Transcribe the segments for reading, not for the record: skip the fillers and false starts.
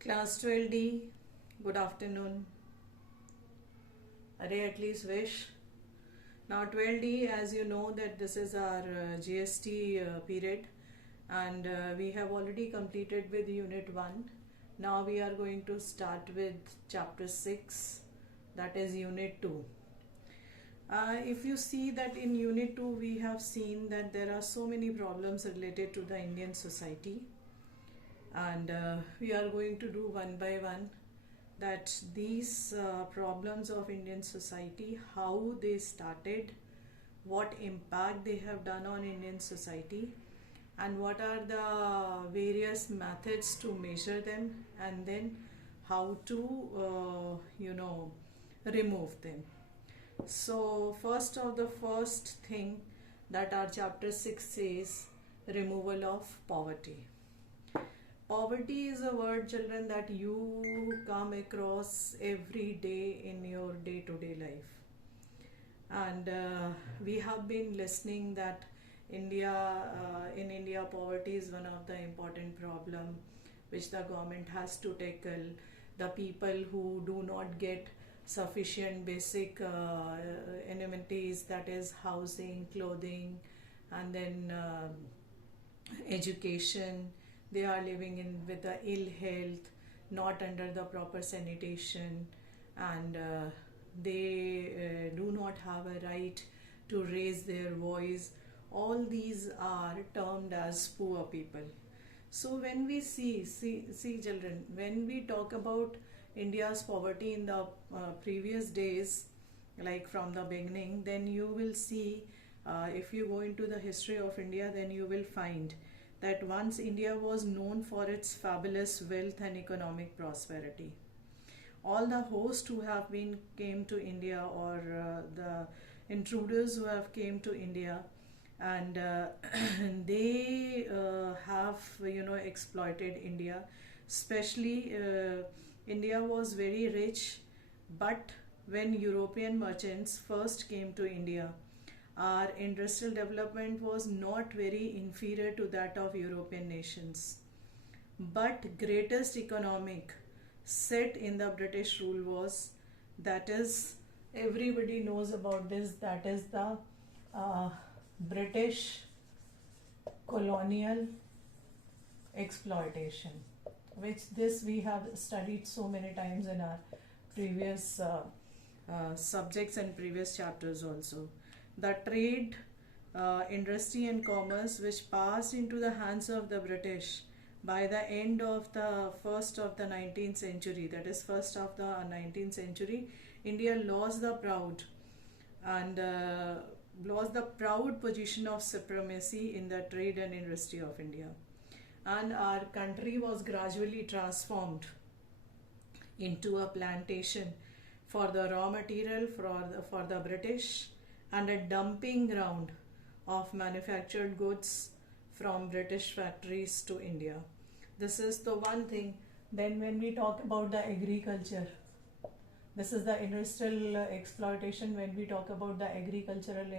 Class 12D, good afternoon. Array at least wish. Now 12D, as you know that this is our GST period, and we have already completed with unit 1. Now we are going to start with chapter 6, that is unit 2. If you see that in unit 2 we have seen that there are so many problems related to the Indian society, and we are going to do one by one that these problems of Indian society, how they started, what impact they have done on Indian society, and what are the various methods to measure them, and then how to remove them. So first thing that our chapter 6 says, removal of poverty. Poverty is a word, children, that you come across every day in your day-to-day life. And we have been listening that in India, poverty is one of the important problem which the government has to tackle. The people who do not get sufficient basic amenities, that is housing, clothing, and then education. They are living in with the ill health, not under the proper sanitation, and they do not have a right to raise their voice. All these are termed as poor people. So when we see children, when we talk about India's poverty in the previous days, like from the beginning, then you will see, if you go into the history of India, then you will find that once India was known for its fabulous wealth and economic prosperity. All the hosts who have came to India, or the intruders who have came to India, and they have exploited India. Especially India was very rich, but when European merchants first came to India, our industrial development was not very inferior to that of European nations. But greatest economic set in the British rule was, that is, everybody knows about this, that is the British colonial exploitation, which this we have studied so many times in our previous subjects and previous chapters also. The trade, industry and commerce which passed into the hands of the British by the end of the first of the 19th century, that is first of the 19th century, India lost the proud position of supremacy in the trade and industry of India. And our country was gradually transformed into a plantation for the raw material for the British, and a dumping ground of manufactured goods from British factories to India. This is the one thing. Then when we talk about the agriculture, this is the industrial exploitation. When we talk about the agricultural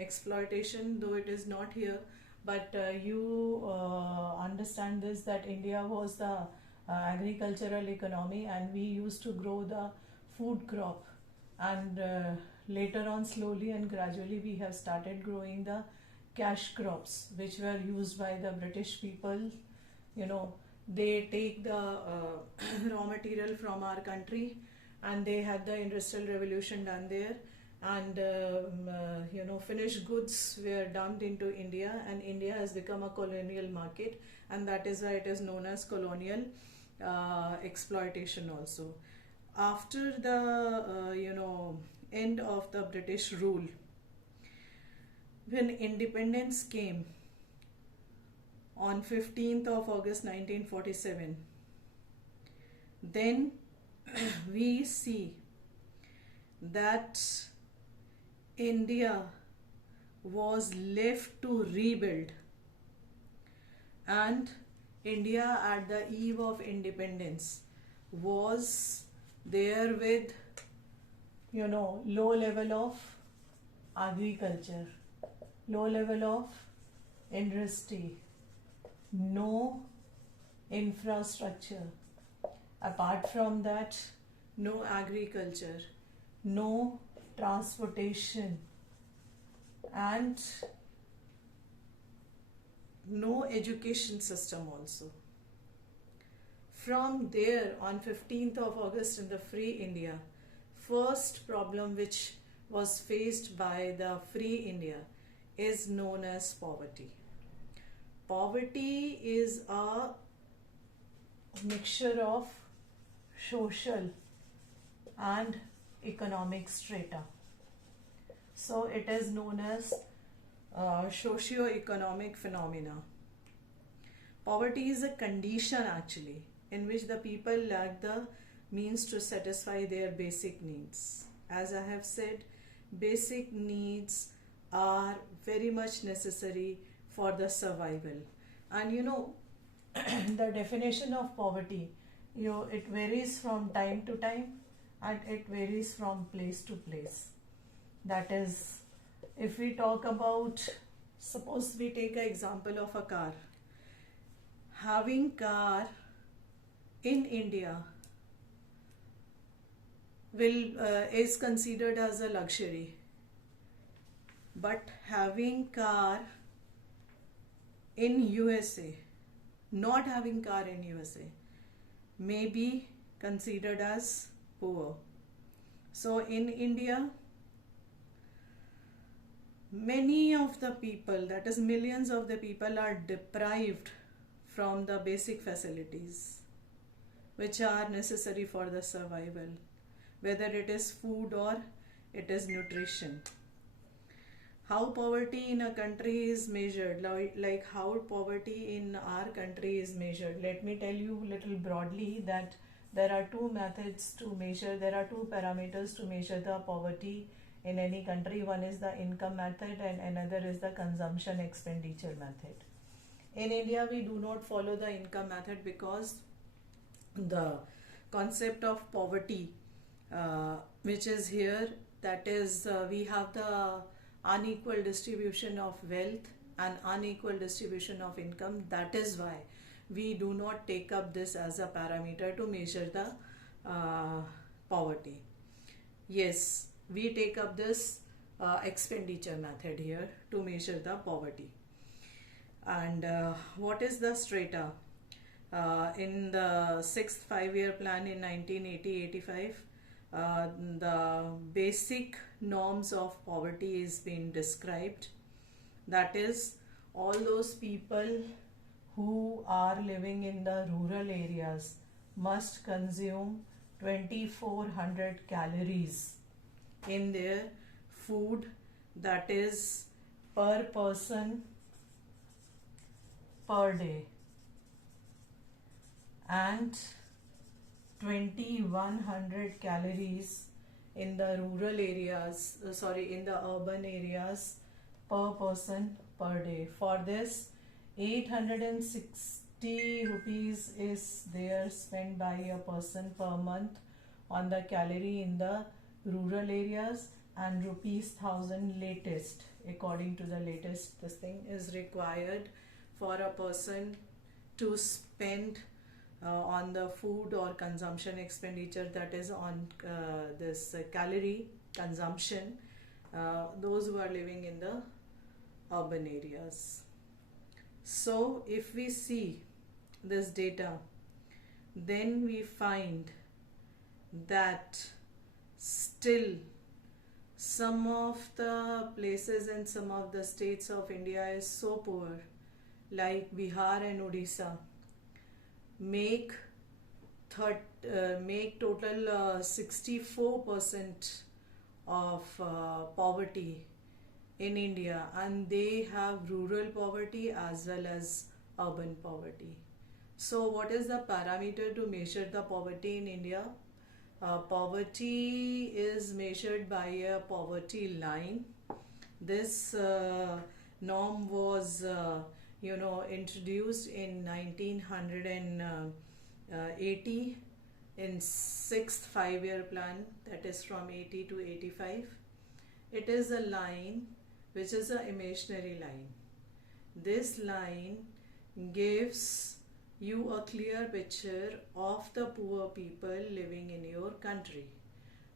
exploitation, though it is not here, but you understand this, that India was the agricultural economy, and we used to grow the food crop, and later on, slowly and gradually, we have started growing the cash crops, which were used by the British people. They take the raw material from our country, and they had the industrial revolution done there, and finished goods were dumped into India, and India has become a colonial market, and that is why it is known as colonial exploitation also. After the end of the British rule, when independence came on 15th of August 1947, then we see that India was left to rebuild, and India at the eve of independence was there with low level of agriculture, low level of industry, no infrastructure. Apart from that, no agriculture, no transportation, and no education system also. From there, on 15th of August in the Free India, first problem which was faced by the Free India is known as poverty. Poverty is a mixture of social and economic strata. So it is known as socio-economic phenomena. Poverty is a condition actually in which the people lack the means to satisfy their basic needs. As I have said, basic needs are very much necessary for the survival. And the definition of poverty, it varies from time to time and it varies from place to place. That is, if we talk about, suppose we take an example of a car. Having car in India is considered as a luxury, but having car in USA, not having car in USA, may be considered as poor. So in India, many of the people, that is millions of the people, are deprived from the basic facilities which are necessary for the survival, whether it is food or it is nutrition. How poverty in a country is measured, like how poverty in our country is measured. Let me tell you little broadly that there are two methods to measure, there are two parameters to measure the poverty in any country. One is the income method and another is the consumption expenditure method. In India, we do not follow the income method because the concept of poverty which is here, that is we have the unequal distribution of wealth and unequal distribution of income. That is why we do not take up this as a parameter to measure the poverty. Yes, we take up this expenditure method here to measure the poverty. And what is the strata? In the 6th 5-year plan in 1980-85, the basic norms of poverty is being described. That is, all those people who are living in the rural areas must consume 2400 calories in their food, that is per person per day, and 2100 calories in the rural areas, in the urban areas per person per day. For this, 860 rupees is there spent by a person per month on the calorie in the rural areas, and rupees 1000 latest, according to the latest this thing, is required for a person to spend on the food or consumption expenditure, that is on this calorie consumption, those who are living in the urban areas. So if we see this data, then we find that still some of the places and some of the states of India is so poor, like Bihar and Odisha, make total 64% of poverty in India, and they have rural poverty as well as urban poverty. So what is the parameter to measure the poverty in India? Poverty is measured by a poverty line. This norm was introduced in 1980 in 6th 5-year plan, that is from 80 to 85. It is a line which is an imaginary line. This line gives you a clear picture of the poor people living in your country.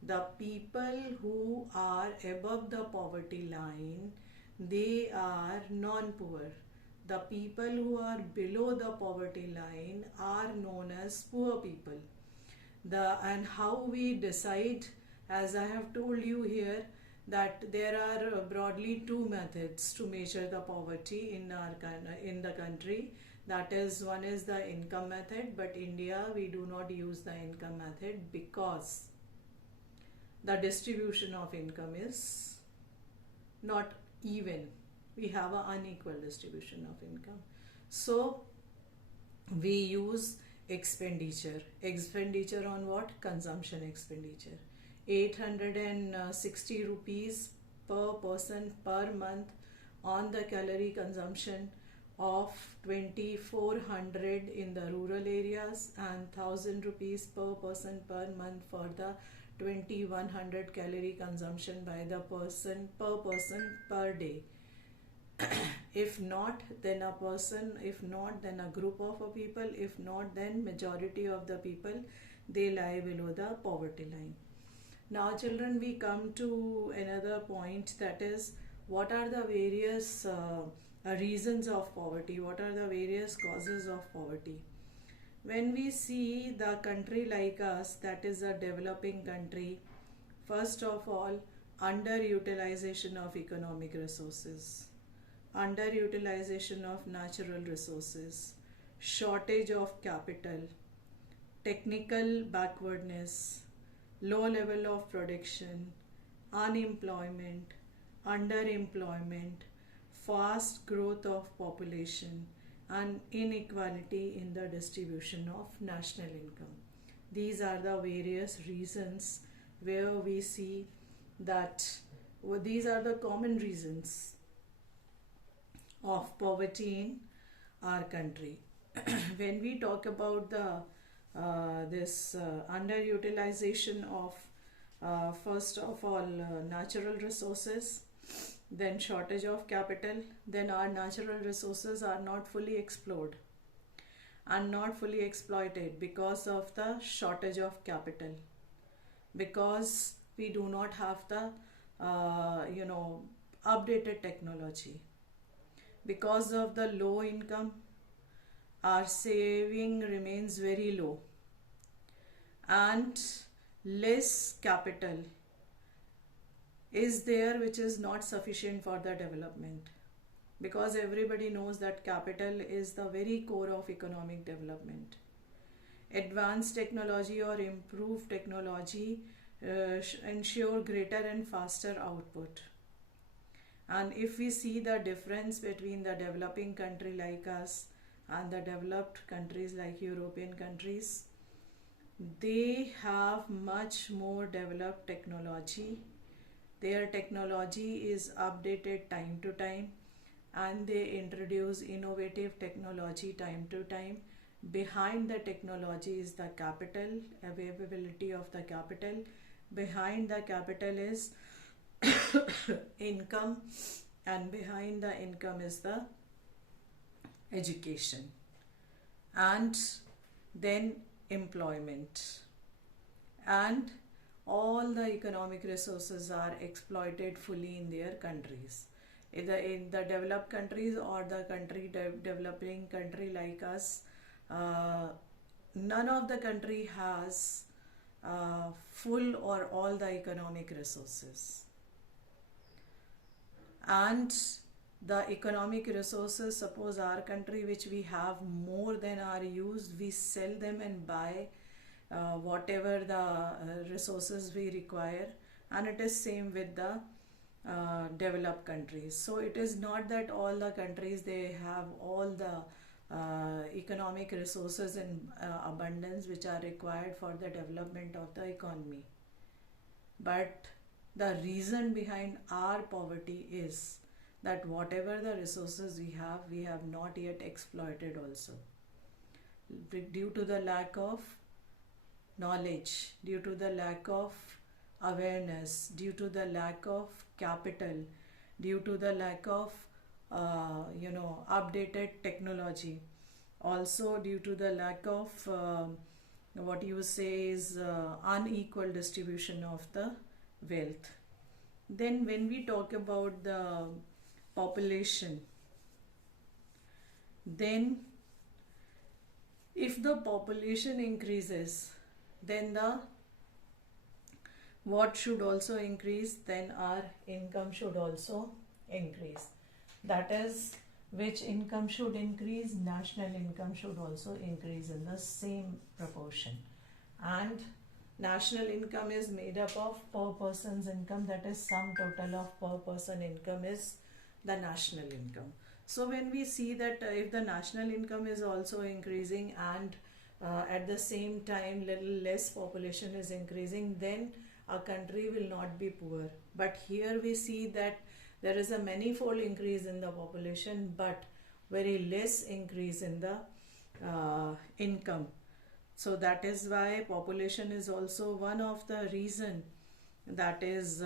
The people who are above the poverty line, they are non-poor. The people who are below the poverty line are known as poor people. And how we decide, as I have told you here, that there are broadly two methods to measure the poverty in the country. That is, one is the income method, but India we do not use the income method because the distribution of income is not even. We have an unequal distribution of income. So we use expenditure on what? Consumption expenditure. 860 rupees per person per month on the calorie consumption, of 2400 in the rural areas, and 1000 rupees per person per month for the 2100 calorie consumption by the person per day. If not, then a person, if not, then a group of a people, if not, then majority of the people, they lie below the poverty line. Now children, we come to another point, that is, what are the various reasons of poverty, what are the various causes of poverty. When we see the country like us, that is a developing country, first of all, underutilization of economic resources, underutilization of natural resources, shortage of capital, technical backwardness, low level of production, unemployment, underemployment, fast growth of population, and inequality in the distribution of national income. These are the various reasons where we see that these are the common reasons of poverty in our country. When we talk about the this underutilization of first of all natural resources, then shortage of capital, then our natural resources are not fully explored and not fully exploited because of the shortage of capital, because we do not have the updated technology, because of the low income, our saving remains very low, and less capital is there which is not sufficient for the development, because everybody knows that capital is the very core of economic development. Advanced technology or improved technology ensure greater and faster output. And if we see the difference between the developing country like us and the developed countries like European countries, they have much more developed technology. Their technology is updated time to time, and they introduce innovative technology time to time. Behind the technology is the capital, availability of the capital. Behind the capital is income, and behind the income is the education, and then employment, and all the economic resources are exploited fully in their countries, either in the developed countries or the developing country like us. None of the country has full or all the economic resources, and the economic resources, suppose our country which we have more than our use, we sell them and buy whatever the resources we require, and it is same with the developed countries. So it is not that all the countries they have all the economic resources in abundance which are required for the development of the economy, but the reason behind our poverty is that whatever the resources we have not yet exploited also, due to the lack of knowledge, due to the lack of awareness, due to the lack of capital, due to the lack of updated technology, also due to the lack of what you say is unequal distribution of the wealth. Then when we talk about the population, then if the population increases, then the what should also increase, then our income should also increase. That is, which income should increase? National income should also increase in the same proportion. And national income is made up of per person's income, that is sum total of per person income is the national income. So when we see that if the national income is also increasing and at the same time little less population is increasing, then our country will not be poor. But here we see that there is a manifold increase in the population but very less increase in the income. So that is why population is also one of the reason that is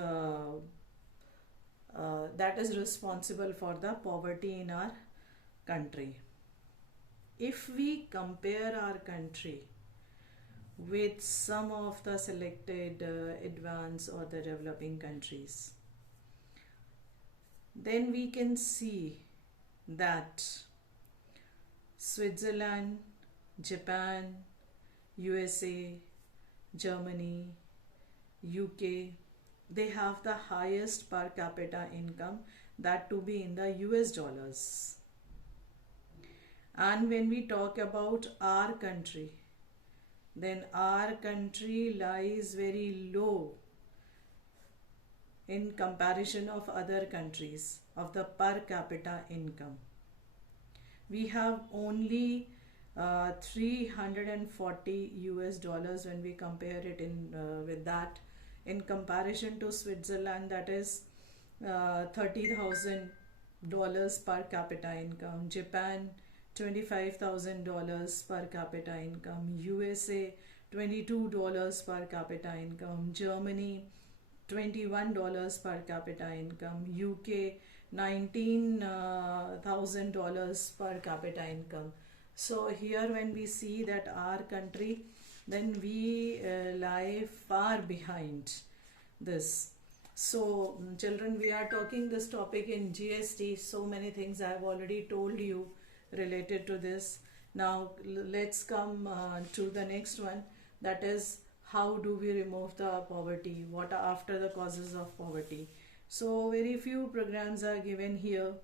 responsible for the poverty in our country. If we compare our country with some of the selected advanced or the developing countries, then we can see that Switzerland, Japan, USA, Germany, UK, they have the highest per capita income, that to be in the US dollars. And when we talk about our country, then our country lies very low in comparison of other countries of the per capita income. We have only 340 US dollars when we compare it in with that, in comparison to Switzerland, that is $30,000 per capita income, Japan $25,000 per capita income, USA $22 per capita income, Germany $21 per capita income, UK $19,000 per capita income. So here when we see that our country, then we lie far behind this. So children, we are talking this topic in GST. So many things I have already told you related to this. Now let's come to the next one, that is how do we remove the poverty, what are after the causes of poverty. So very few programs are given here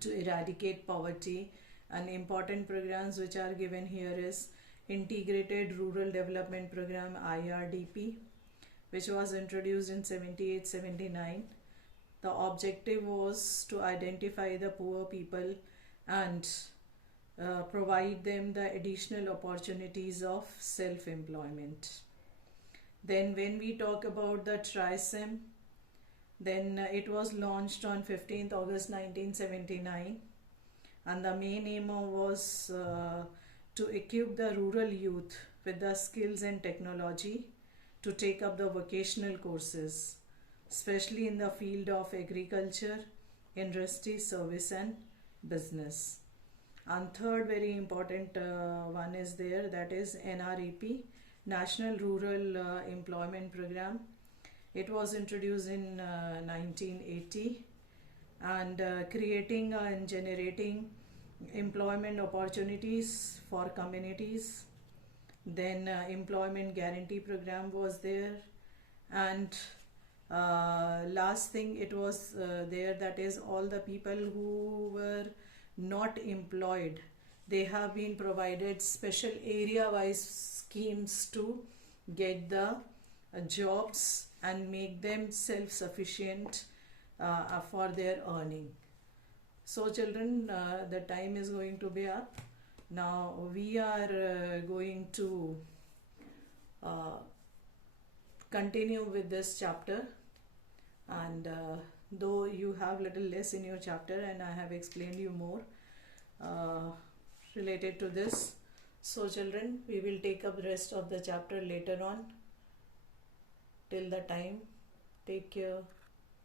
to eradicate poverty, and important programs which are given here is Integrated Rural Development Program IRDP, which was introduced in 78-79. The objective was to identify the poor people and provide them the additional opportunities of self-employment. Then when we talk about the TRISEM, then it was launched on 15th August 1979, and the main aim was to equip the rural youth with the skills and technology to take up the vocational courses, especially in the field of agriculture, industry, service and business. And third very important one is there, that is NREP, National Rural Employment Program. It was introduced in 1980, and creating and generating employment opportunities for communities. Then employment guarantee program was there, and last thing it was there, that is all the people who were not employed, they have been provided special area wise schemes to get the jobs and make them self-sufficient for their earning. So children, the time is going to be up. Now we are going to continue with this chapter, and though you have little less in your chapter and I have explained you more related to this. So children, we will take up the rest of the chapter later on. Till the time, take care.